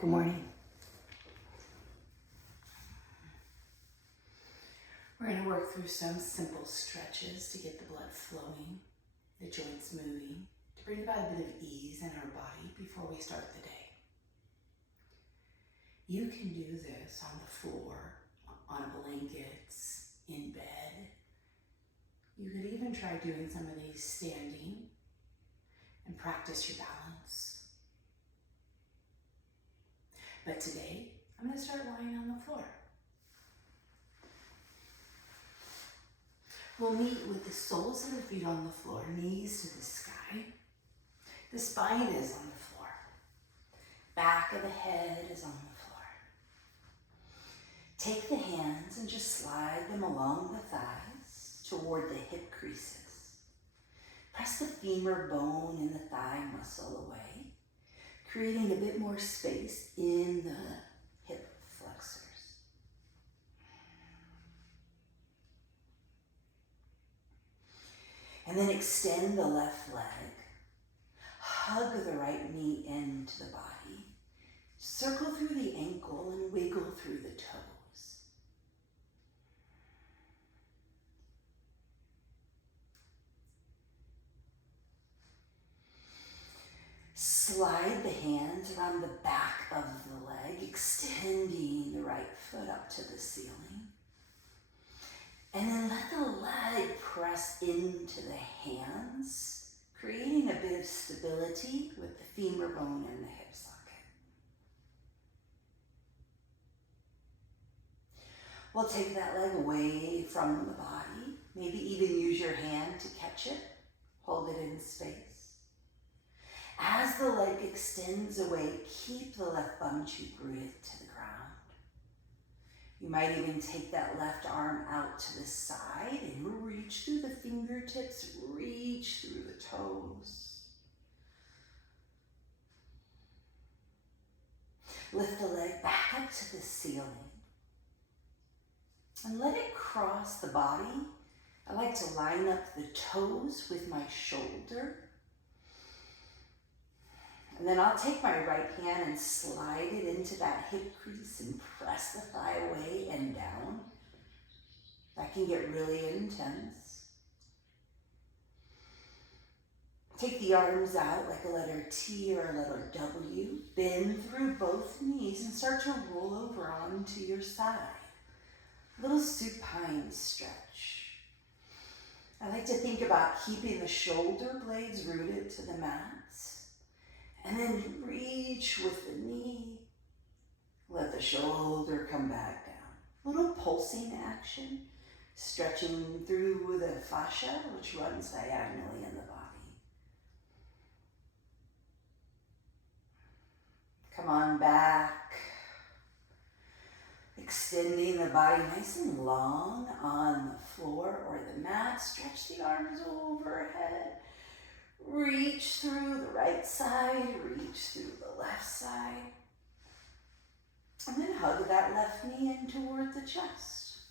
Good morning. We're going to work through some simple stretches to get the blood flowing, the joints moving, to bring about a bit of ease in our body before we start the day. You can do this on the floor, on blankets, in bed. You could even try doing some of these standing and practice your balance. But today, I'm going to start lying on the floor. We'll meet with the soles of the feet on the floor, knees to the sky. The spine is on the floor. Back of the head is on the floor. Take the hands and just slide them along the thighs toward the hip creases. Press the femur bone and the thigh muscle away, creating a bit more space in the hip flexors. And then extend the left leg. Hug the right knee into the body. Circle through the ankle and wiggle through the toes. Slide the hands around the back of the leg, extending the right foot up to the ceiling. And then let the leg press into the hands, creating a bit of stability with the femur bone and the hip socket. We'll take that leg away from the body, maybe even use your hand to catch it, hold it in space. As the leg extends away, keep the left bum cheek rooted to the ground. You might even take that left arm out to the side and reach through the fingertips, reach through the toes. Lift the leg back up to the ceiling and let it cross the body. I like to line up the toes with my shoulder. And then I'll take my right hand and slide it into that hip crease and press the thigh away and down. That can get really intense. Take the arms out like a letter T or a letter W. Bend through both knees and start to roll over onto your side. A little supine stretch. I like to think about keeping the shoulder blades rooted to the mat. And then reach with the knee. Let the shoulder come back down. A little pulsing action, stretching through the fascia, which runs diagonally in the body. Come on back. Extending the body nice and long on the floor or the mat. Stretch the arms overhead. Reach through the right side, reach through the left side. And then hug that left knee in toward the chest.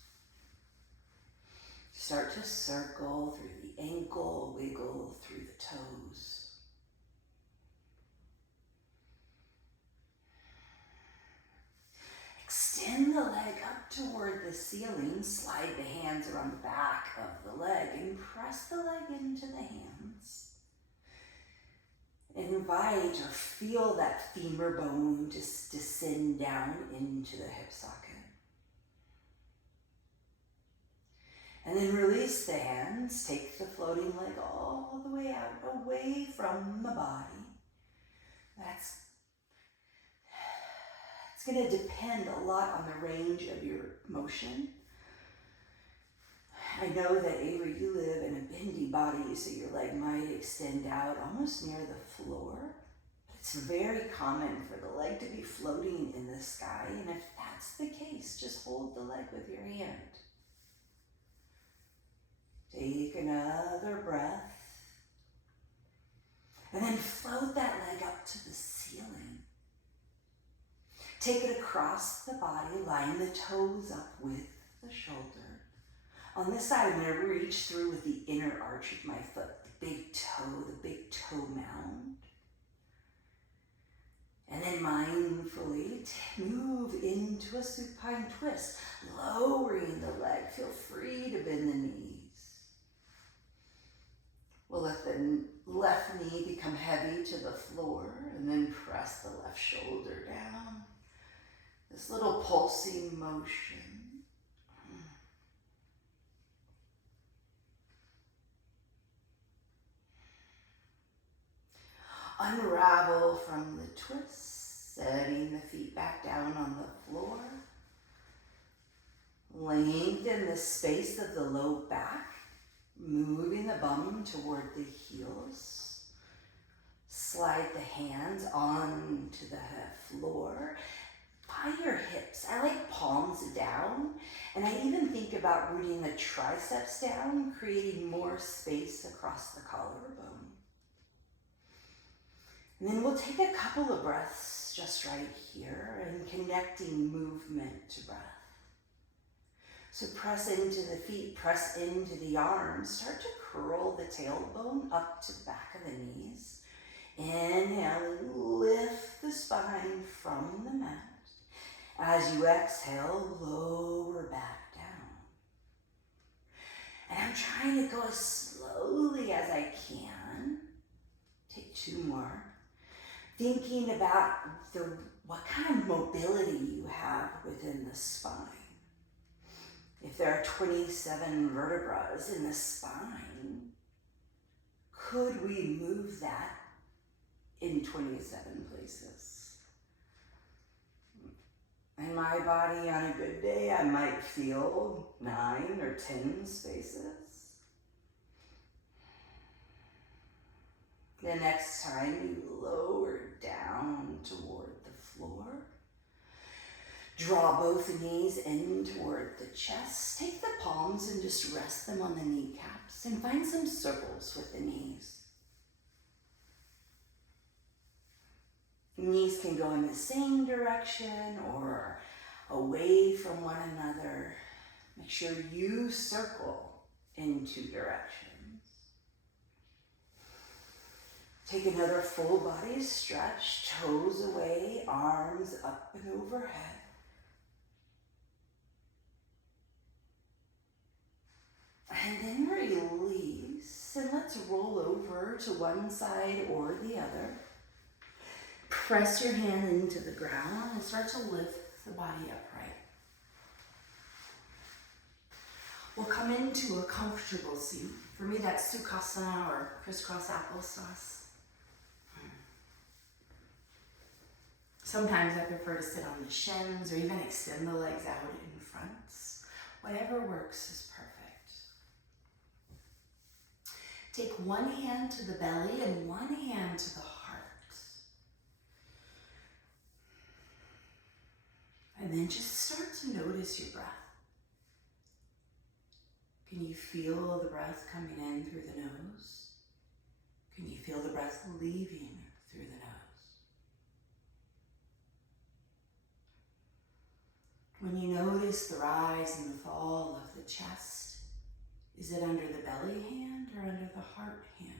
Start to circle through the ankle, wiggle through the toes. Extend the leg up toward the ceiling, slide the hands around the back of the leg and press the leg into the hands. Invite or feel that femur bone just descend down into the hip socket. And then release the hands. Take the floating leg all the way out, away from the body. It's going to depend a lot on the range of your motion. I know that, Avery, you live in a bendy body, so your leg might extend out almost near the floor. But it's very common for the leg to be floating in the sky, and if that's the case, just hold the leg with your hand. Take another breath. And then float that leg up to the ceiling. Take it across the body, line the toes up with the shoulder. On this side, I'm going to reach through with the inner arch of my foot, the big toe mound. And then And mindfully move into a supine twist, lowering the leg. Feel free to bend the knees. We'll let the left knee become heavy to the floor and then press the left shoulder down. This little pulsing motion. Unravel from the twist, setting the feet back down on the floor. Lengthen the space of the low back, moving the bum toward the heels. Slide the hands onto the floor by your hips. I like palms down, and I even think about rooting the triceps down, creating more space across the collarbone. And then we'll take a couple of breaths just right here and connecting movement to breath. So press into the feet, press into the arms. Start to curl the tailbone up to the back of the knees. Inhaling, lift the spine from the mat. As you exhale, lower back down. And I'm trying to go as slowly as I can. Take two more. Thinking about what kind of mobility you have within the spine. If there are 27 vertebrae in the spine, could we move that in 27 places? In my body, on a good day, I might feel 9 or 10 spaces. The next time you lower down toward the floor, draw both knees in toward the chest. Take the palms and just rest them on the kneecaps and find some circles with the knees. Knees can go in the same direction or away from one another. Make sure you circle in two directions. Take another full body stretch, toes away, arms up and overhead. And then release, and let's roll over to one side or the other. Press your hand into the ground and start to lift the body upright. We'll come into a comfortable seat. For me, that's Sukhasana or crisscross applesauce. Sometimes I prefer to sit on the shins or even extend the legs out in front. Whatever works is perfect. Take one hand to the belly and one hand to the heart. And then just start to notice your breath. Can you feel the breath coming in through the nose? Can you feel the breath leaving through the nose? When you notice the rise and the fall of the chest, is it under the belly hand or under the heart hand?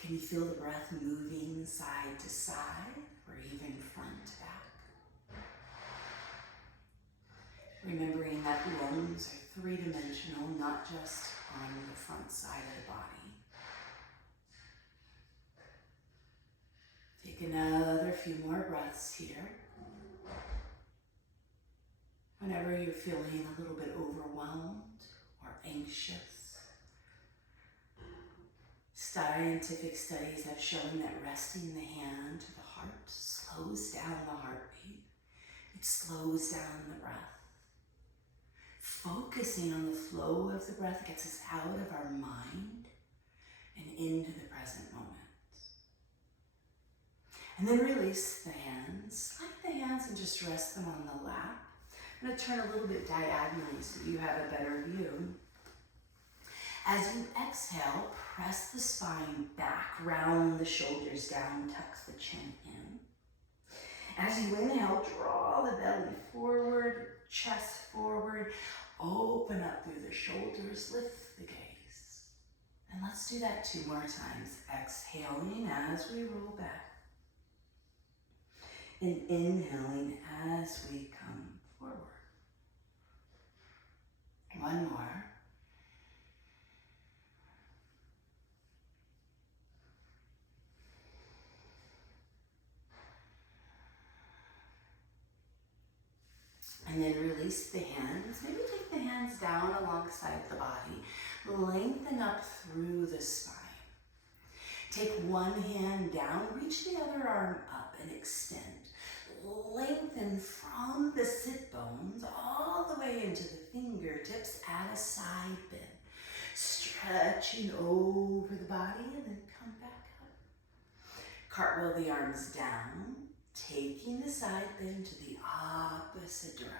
Can you feel the breath moving side to side or even front to back? Remembering that lungs are three-dimensional, not just on the front side of the body. Take another few more breaths here. Whenever you're feeling a little bit overwhelmed or anxious, scientific studies have shown that resting the hand to the heart slows down the heartbeat. It slows down the breath. Focusing on the flow of the breath gets us out of our mind and into the present moment. And then release the hands. Slide the hands and just rest them on the lap. I'm going to turn a little bit diagonally so you have a better view. As you exhale, press the spine back, round the shoulders down, tuck the chin in. As you inhale, draw the belly forward, chest forward, open up through the shoulders, lift the gaze. And let's do that 2 more times. Exhaling as we roll back. And inhaling as we come forward. One more. And then release the hands. Maybe take the hands down alongside the body. Lengthen up through the spine. Take one hand down, reach the other arm up and extend. Lengthen from the sit bones all the way into the fingertips at a side bend. Stretching over the body and then come back up. Cartwheel the arms down, taking the side bend to the opposite direction.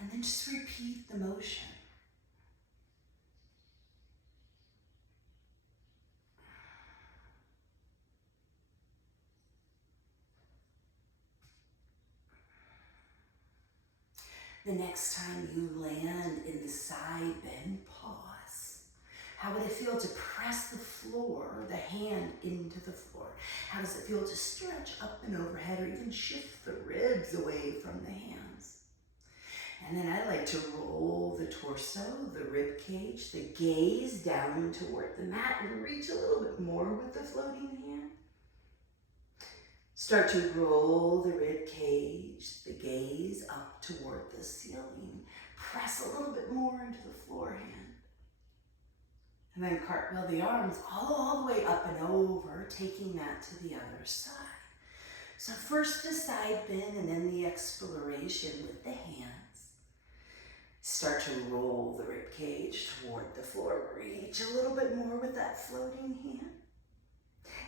And then just repeat the motion. The next time you land in the side bend, pause. How would it feel to press the floor, the hand into the floor? How does it feel to stretch up and overhead or even shift the ribs away from the hands? And then I like to roll the torso, the rib cage, the gaze down toward the mat and reach a little bit more with the floating hand. Start to roll the rib cage, the gaze up toward the ceiling. Press a little bit more into the floor hand. And then cartwheel the arms all the way up and over, taking that to the other side. So first the side bend and then the exploration with the hands. Start to roll the rib cage toward the floor. Reach a little bit more with that floating hand.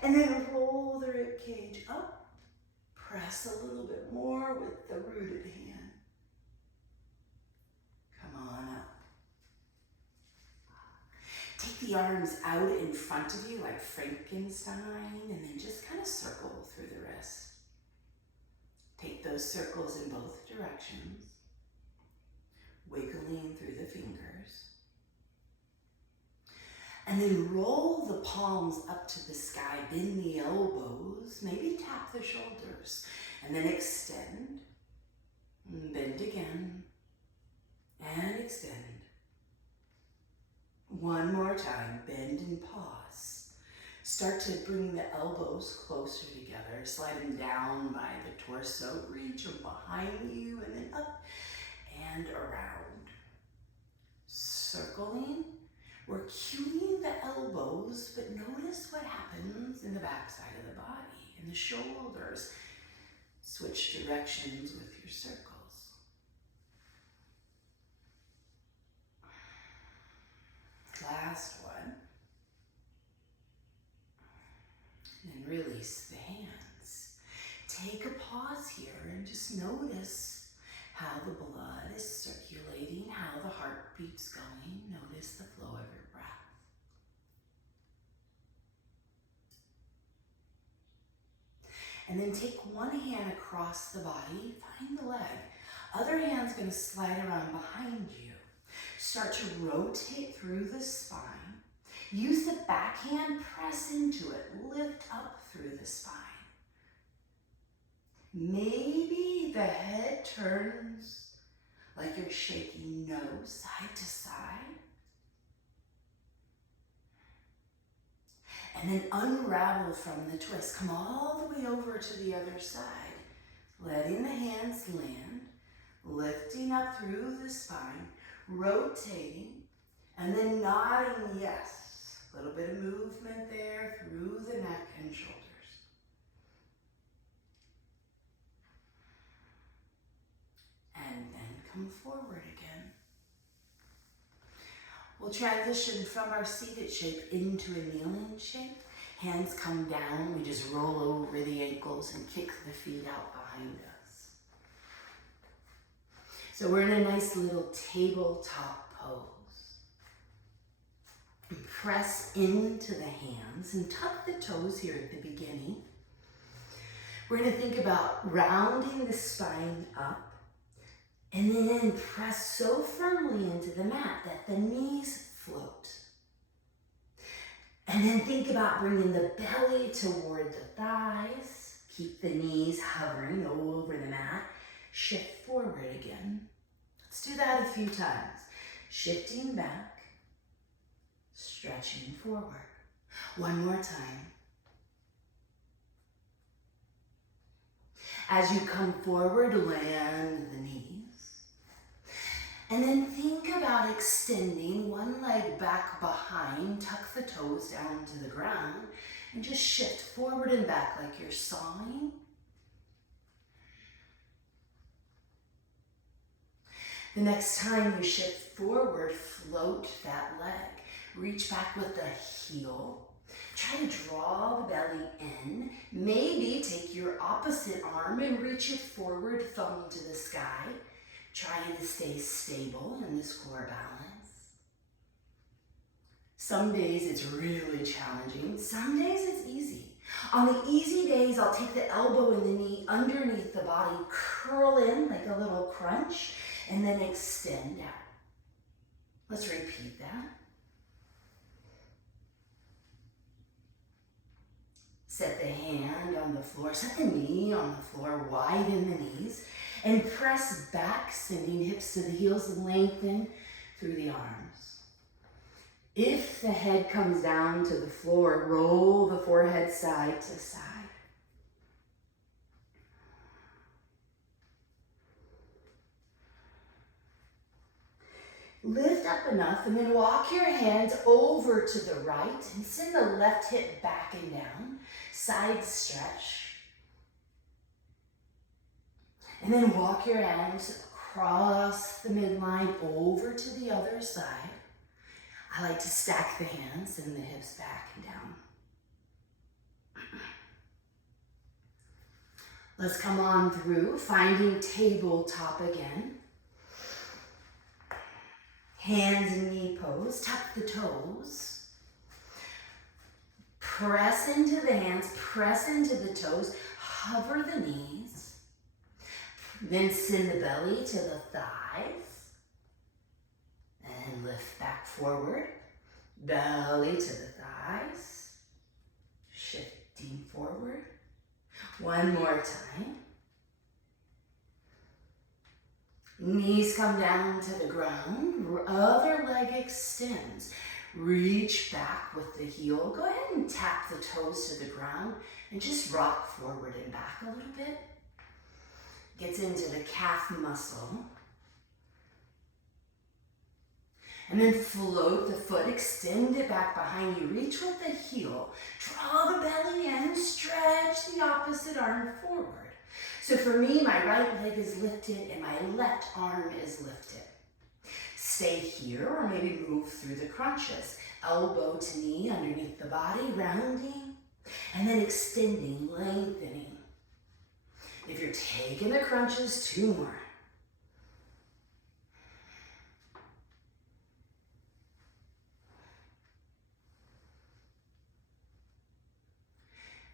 And then roll the rib cage up. Press a little bit more with the rooted hand. Come on up. Take the arms out in front of you like Frankenstein and then just kind of circle through the wrist. Take those circles in both directions, wiggling through the fingers. And then roll the palms up to the sky, bend the elbows, maybe tap the shoulders, and then extend, bend again, and extend. One more time, bend and pause. Start to bring the elbows closer together, slide them down by the torso, reach them behind you, and then up and around. Circling. We're cueing the elbows, but notice what happens in the backside of the body, in the shoulders. Switch directions with your circles. Last one. And release the hands. Take a pause here and just notice how the blood is circulating, how the heartbeat's going. Notice the flow of your breath. And then take one hand across the body, find the leg. Other hand's gonna slide around behind you. Start to rotate through the spine. Use the back hand, press into it, lift up through the spine. Maybe the head turns like you're shaking nose side to side. And then unravel from the twist. Come all the way over to the other side. Letting the hands land, lifting up through the spine, rotating, and then nodding yes. A little bit of movement there through the neck and shoulders. And then come forward again. We'll transition from our seated shape into a kneeling shape. Hands come down. We just roll over the ankles and kick the feet out behind us. So we're in a nice little tabletop pose. Press into the hands and tuck the toes here at the beginning. We're going to think about rounding the spine up, And then press so firmly into the mat that the knees float. And then think about bringing the belly toward the thighs. Keep the knees hovering over the mat. Shift forward again. Let's do that a few times. Shifting back, stretching forward. One more time. As you come forward, land the knees. And then think about extending one leg back behind, tuck the toes down to the ground, and just shift forward and back like you're sawing. The next time you shift forward, float that leg. Reach back with the heel. Try to draw the belly in. Maybe take your opposite arm and reach it forward, thumb to the sky. Trying to stay stable in this core balance. Some days it's really challenging. Some days it's easy. On the easy days, I'll take the elbow and the knee underneath the body, curl in like a little crunch, and then extend out. Let's repeat that. Set the hand on the floor, set the knee on the floor, widen the knees, and press back, sending hips to the heels, lengthen through the arms. If the head comes down to the floor, roll the forehead side to side. Lift up enough and then walk your hands over to the right and send the left hip back and down. Side stretch. And then walk your hands across the midline over to the other side. I like to stack the hands and the hips back and down. Let's come on through, finding tabletop again. Hands and knee pose, tuck the toes. Press into the hands, press into the toes, hover the knees. Then send the belly to the thighs. And lift back forward. Belly to the thighs. Shifting forward. One more time. Knees come down to the ground. Other leg extends. Reach back with the heel. Go ahead and tap the toes to the ground and just rock forward and back a little bit. Gets into the calf muscle. And then float the foot, extend it back behind you. Reach with the heel. Draw the belly in, stretch the opposite arm forward. So for me, my right leg is lifted and my left arm is lifted. Stay here or maybe move through the crunches. Elbow to knee underneath the body, rounding, and then extending, lengthening. If you're taking the crunches, 2 more.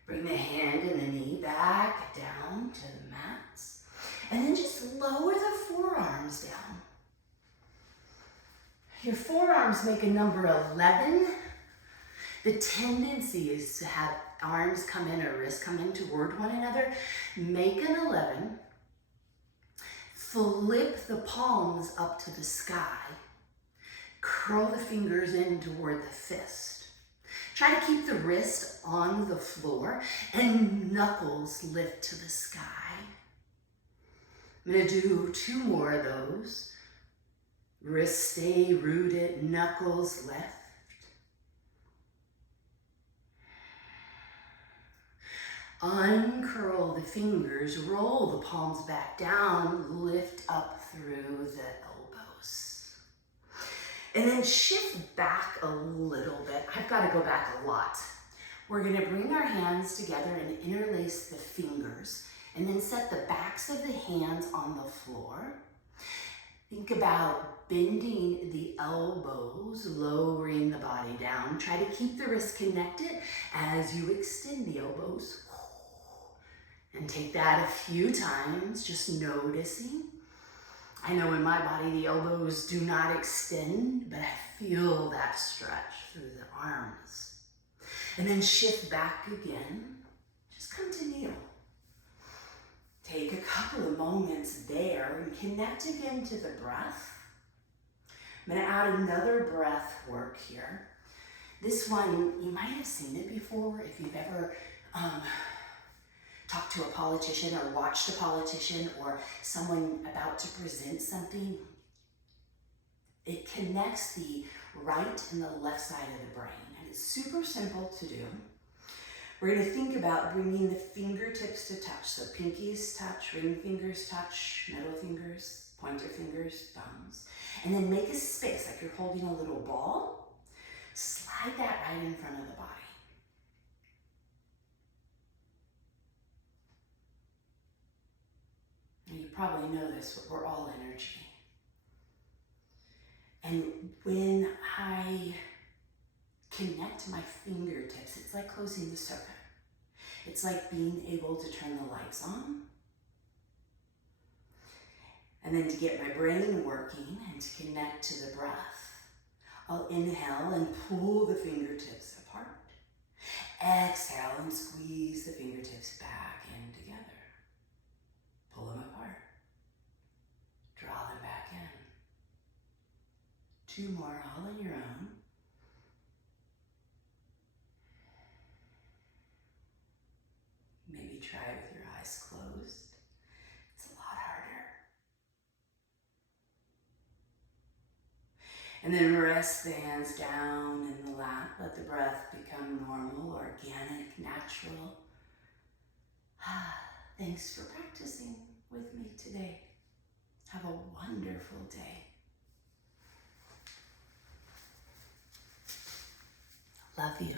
Bring the hand and the knee back down to the mats. And then just lower the forearms down. Your forearms make a number 11. The tendency is to have arms come in or wrists come in toward one another. Make an 11. Flip the palms up to the sky. Curl the fingers in toward the fist. Try to keep the wrist on the floor and knuckles lift to the sky. I'm going to do 2 more of those. Wrists stay rooted, knuckles lift. Uncurl the fingers, roll the palms back down, lift up through the elbows. And then shift back a little bit. I've got to go back a lot. We're going to bring our hands together and interlace the fingers, and then set the backs of the hands on the floor. Think about bending the elbows, lowering the body down. Try to keep the wrists connected as you extend the elbows. And take that a few times, just noticing. I know in my body the elbows do not extend, but I feel that stretch through the arms. And then shift back again. Just come to kneel. Take a couple of moments there and connect again to the breath. I'm going to add another breath work here. This one, you might have seen it before if you've ever talked to a politician or watched a politician or someone about to present something. It connects the right and the left side of the brain, and it's super simple to do. We're going to think about bringing the fingertips to touch. So pinkies touch, ring fingers touch, middle fingers, pointer fingers, thumbs. And then make a space like you're holding a little ball. Slide that right in front of the body. And you probably know this, but we're all energy. And when I connect my fingertips, it's like closing the circuit. It's like being able to turn the lights on. And then to get my brain working and to connect to the breath, I'll inhale and pull the fingertips apart. Exhale and squeeze the fingertips back in together. Pull them apart. Draw them back in. 2 more all on your own. Maybe try with your eyes closed. It's a lot harder. And then rest the hands down in the lap. Let the breath become normal, organic, natural. Thanks for practicing with me today. Have a wonderful day. Love you.